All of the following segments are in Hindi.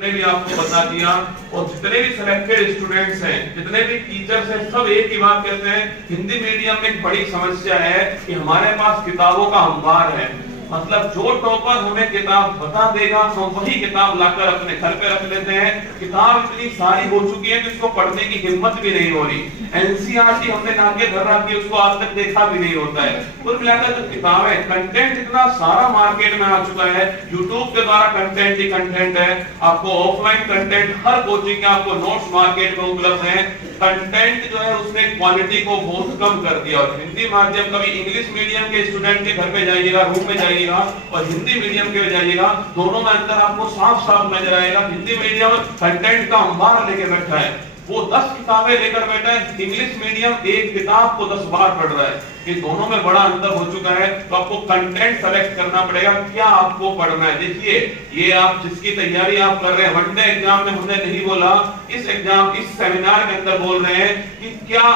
ने भी आपको बता दिया। और जितने भी सिलेक्टेड स्टूडेंट्स हैं, जितने भी टीचर्स हैं, सब एक ही बात कहते हैं, हिंदी मीडियम में एक बड़ी समस्या है कि हमारे पास किताबों का अंबार है। मतलब जो टॉपर हमें किताब बता देगा हम वही किताब लाकर अपने घर पे रख लेते हैं। किताब इतनी सारी हो चुकी है कि उसको पढ़ने की हिम्मत भी नहीं हो रही। एनसीईआरटी हमने लाके घर रखी, उसको आज तक देखा भी नहीं होता है। कुल मिलाकर जो किताब है, कंटेंट इतना सारा मार्केट में आ चुका है। यूट्यूब के द्वारा कंटेंट ही कंटेंट है। आपको ऑफलाइन कंटेंट हर कोचिंग के आपको नोट्स मार्केट में उपलब्ध है। कंटेंट जो है उसने क्वालिटी को बहुत कम कर दिया। और हिंदी माध्यम, कभी इंग्लिश मीडियम के स्टूडेंट के घर पे जाइएगा, रूम में जाइएगा, और हिंदी मीडियम के जाइएगा, दोनों में अंतर आपको साफ साफ नजर आएगा। हिंदी मीडियम कंटेंट का अंबार लेके बैठा है, वो 10 किताबें लेकर बैठा है। इंग्लिश मीडियम एक किताब को 10 बार पढ़ रहा है। ये दोनों में बड़ा अंतर हो चुका है। तो आपको कंटेंट सेलेक्ट करना पड़ेगा, क्या आपको पढ़ना है। देखिए, ये आप जिसकी तैयारी आप कर रहे हैं, वनडे एग्जाम में हमने नहीं बोला, इस एग्जाम, इस सेमिनार के अंदर बोल रहे हैं कि क्या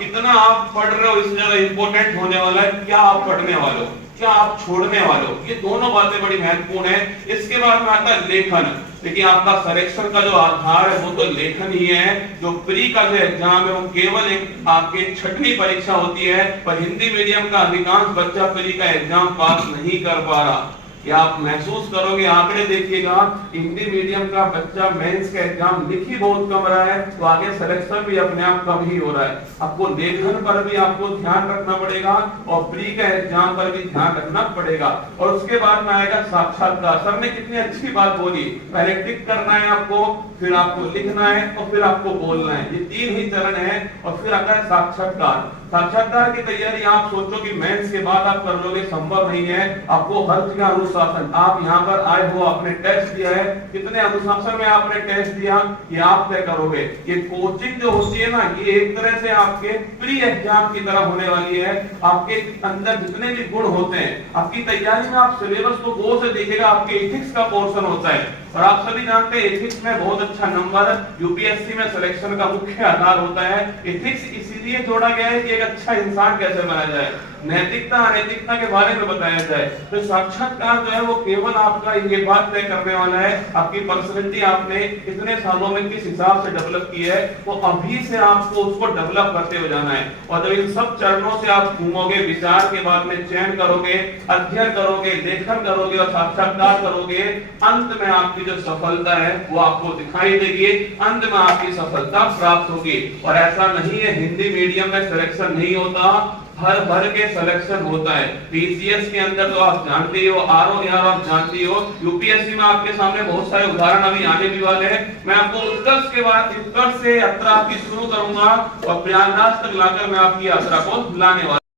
कितना आप पढ़ रहे हो, इस जगह इंपॉर्टेंट होने वाला है, क्या आप पढ़ने वाले हो, क्या आप छोड़ने वाले हो। ये दोनों बातें बड़ी महत्वपूर्ण है। इसके बाद में आता है लेखन। देखिए, आपका सिलेक्शन का जो आधार है वो तो लेखन ही है। जो प्री का जो एग्जाम है वो केवल एक आपके छठवीं परीक्षा होती है, पर हिंदी मीडियम का अधिकांश बच्चा प्री का एग्जाम पास नहीं कर पा रहा। या आप महसूस करोगे, आंकड़े देखिएगा, हिंदी मीडियम का बच्चा मेंस का एग्जाम लिख ही बहुत कम रहा है, तो आगे सिलेक्शन भी अपने आप कम ही हो रहा है। आपको लेखन पर भी आपको ध्यान रखना पड़ेगा और प्री का एग्जाम पर भी ध्यान रखना पड़ेगा। और उसके बाद में आएगा साक्षात्कार। सर ने कितनी अच्छी बात बोली, पहले टिक करना है आपको, फिर आपको लिखना है और फिर आपको बोलना है। ये 3 ही चरण है। और फिर आता है साक्षात्कार। साक्षात्कार की तैयारी आप सोचो कि मेंस के बाद आप कर लोगे, संभव नहीं है। आपको हर जगह अनुशासन, आप यहाँ पर आए हो, आपने टेस्ट दिया है, कितने अनुशासन में आपने टेस्ट दिया, ये आप तय करोगे। ये कोचिंग जो होती है ना, ये एक तरह से आपके प्री एग्जाम की तरह होने वाली है। आपके अंदर जितने भी गुण होते हैं, आपकी तैयारी में आप सिलेबस को गौर से देखिएगा, आपके एथिक्स का पोर्शन होता है। और आप सभी जानते हैं एथिक्स में बहुत अच्छा नंबर यूपीएससी में सिलेक्शन का मुख्य आधार होता है। एथिक्स इसीलिए जोड़ा गया है कि एक अच्छा इंसान कैसे बना जाए, नैतिकता अनैतिकता के बारे में बताया जाए। तो साक्षात्कार जो है वो केवल आपका ये बात तय करने वाला है, आपकी पर्सनैलिटी आपने इतने सालों में किस हिसाब से डेवलप की है, वो अभी से आपको उसको डेवलप करते हुए जाना है। और जब इन सब चरणों से आप घूमोगे, विचार के बाद में चयन करोगे, अध्ययन करोगे, लेखन करोगे और साक्षात्कार करोगे, अंत में आपकी जो सफलता है वो आपको दिखाई देगी, अंत में आपकी सफलता प्राप्त होगी। और ऐसा नहीं है हिंदी मीडियम में सिलेक्शन नहीं होता, हर भर के सिलेक्शन होता है। पीसीएस के अंदर तो आप जानते ही हो, आरओ आप जानती हो, यूपीएससी में आपके सामने बहुत सारे उदाहरण अभी आने भी वाले हैं। मैं आपको उत्कर्ष के बाद उत्कर्ष से यात्रा आपकी शुरू करूंगा और प्रयागराज तक लाकर मैं आपकी यात्रा को लाने वाला